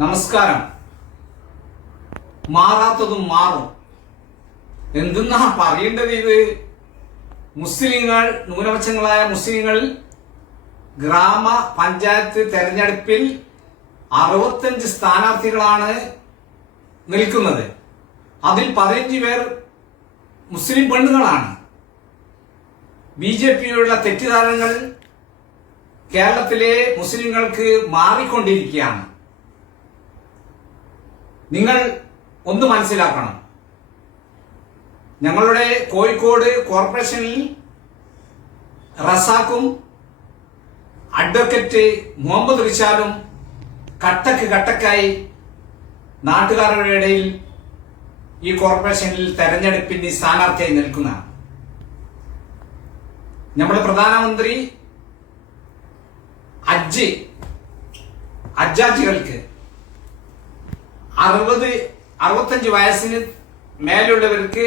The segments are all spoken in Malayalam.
നമസ്കാരം. മാറാത്തതും മാറും എന്തെന്നാ പറയേണ്ടത്? ഇത് മുസ്ലിങ്ങൾ, ന്യൂനപക്ഷങ്ങളായ മുസ്ലിങ്ങൾ ഗ്രാമ പഞ്ചായത്ത് തെരഞ്ഞെടുപ്പിൽ 65 സ്ഥാനാർത്ഥികളാണ് നിൽക്കുന്നത്. അതിൽ 15 പേർ മുസ്ലിം പെണ്ണുങ്ങളാണ്. BJPയുള്ള തെറ്റിദ്ധാരണകൾ കേരളത്തിലെ മുസ്ലിങ്ങൾക്ക് മാറിക്കൊണ്ടിരിക്കുകയാണ്. നിങ്ങൾ ഒന്ന് മനസ്സിലാക്കണം. ഞങ്ങളുടെ കോഴിക്കോട് കോർപ്പറേഷനിൽ റസാഖും അഡ്വക്കേറ്റ് മുഹമ്മദ് റിഷാദും കട്ടക്കായി നാട്ടുകാരുടെ ഇടയിൽ ഈ കോർപ്പറേഷനിൽ തെരഞ്ഞെടുപ്പിന് സ്ഥാനാർത്ഥിയായി നിൽക്കുന്നതാണ്. നമ്മുടെ പ്രധാനമന്ത്രി ഹജ്ജാജികൾക്ക് 65 വയസ്സിന് മേലുള്ളവർക്ക്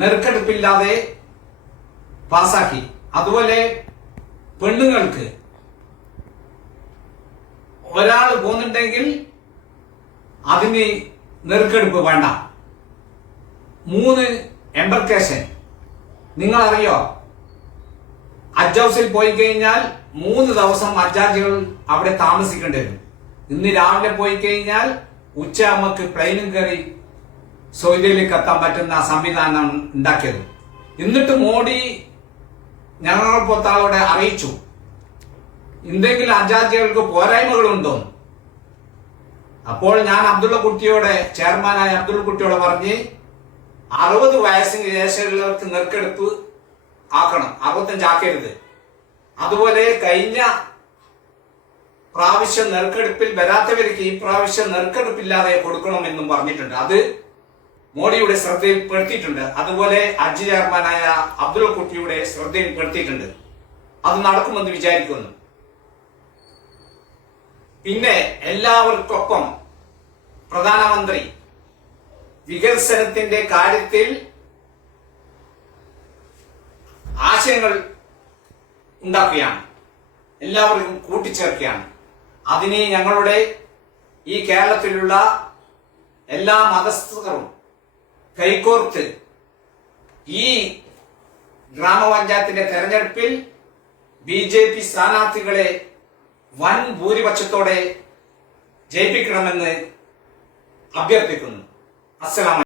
നെറുക്കെടുപ്പില്ലാതെ പാസാക്കി. അതുപോലെ പെണ്ണുങ്ങൾക്ക് ഒരാൾ പോകുന്നുണ്ടെങ്കിൽ അതിന് നെറുക്കെടുപ്പ് വേണ്ട. 3 എംബർക്കേഷൻ. നിങ്ങൾ അറിയോ, ഹജ്ജ് ഹൗസിൽ പോയി കഴിഞ്ഞാൽ 3 ദിവസം ഹജ്ജാജികൾ അവിടെ താമസിക്കേണ്ടി വരും. ഇന്ന് രാവിലെ പോയി കഴിഞ്ഞാൽ ഉച്ചയാകുമ്പോൾ പ്ലെയിനും കയറി സൗദിയിലേക്ക് എത്താൻ പറ്റുന്ന സംവിധാനം ഉണ്ടാക്കിയത്. എന്നിട്ട് മോഡി ഞങ്ങളെ പോത്താളോടെ അറിയിച്ചു എന്തെങ്കിലും ഹജ്ജാജികൾക്ക് പോരായ്മകളുണ്ടോ. അപ്പോൾ ഞാൻ ചെയർമാനായ അബ്ദുള്ള കുട്ടിയോട് പറഞ്ഞ് 60 വയസ്സിന് ശേഷമുള്ളവർക്ക് നെറുക്കെടുപ്പ് ആക്കണം, 65 ആക്കരുത്. അതുപോലെ കഴിഞ്ഞ പ്രാവശ്യം നെറുക്കെടുപ്പിൽ വരാത്തവർക്ക് ഈ പ്രാവശ്യം നെറുക്കെടുപ്പില്ലാതെ കൊടുക്കണമെന്നും പറഞ്ഞിട്ടുണ്ട്. അത് മോഡിയുടെ ശ്രദ്ധയിൽപ്പെടുത്തിയിട്ടുണ്ട്. അതുപോലെ ഹജ്ജ് ചെയർമാനായ അബ്ദുള്ള കുട്ടിയുടെ ശ്രദ്ധയിൽപ്പെടുത്തിയിട്ടുണ്ട്. അത് നടക്കുമെന്ന് വിചാരിക്കുന്നു. പിന്നെ എല്ലാവർക്കൊപ്പം പ്രധാനമന്ത്രി വികസനത്തിന്റെ കാര്യത്തിൽ ആശയങ്ങൾ ഉണ്ടാക്കുകയാണ്, എല്ലാവർക്കും കൂട്ടിച്ചേർക്കുകയാണ്. അതിനെ ഞങ്ങളുടെ ഈ കേരളത്തിലുള്ള എല്ലാ മതസ്ഥരും കൈകോർത്ത് ഈ ഗ്രാമപഞ്ചായത്തിന്റെ തെരഞ്ഞെടുപ്പിൽ BJP സ്ഥാനാർത്ഥികളെ വൻ ഭൂരിപക്ഷത്തോടെ ജയിപ്പിക്കണമെന്ന് അഭ്യർത്ഥിക്കുന്നു. അസ്സലാമു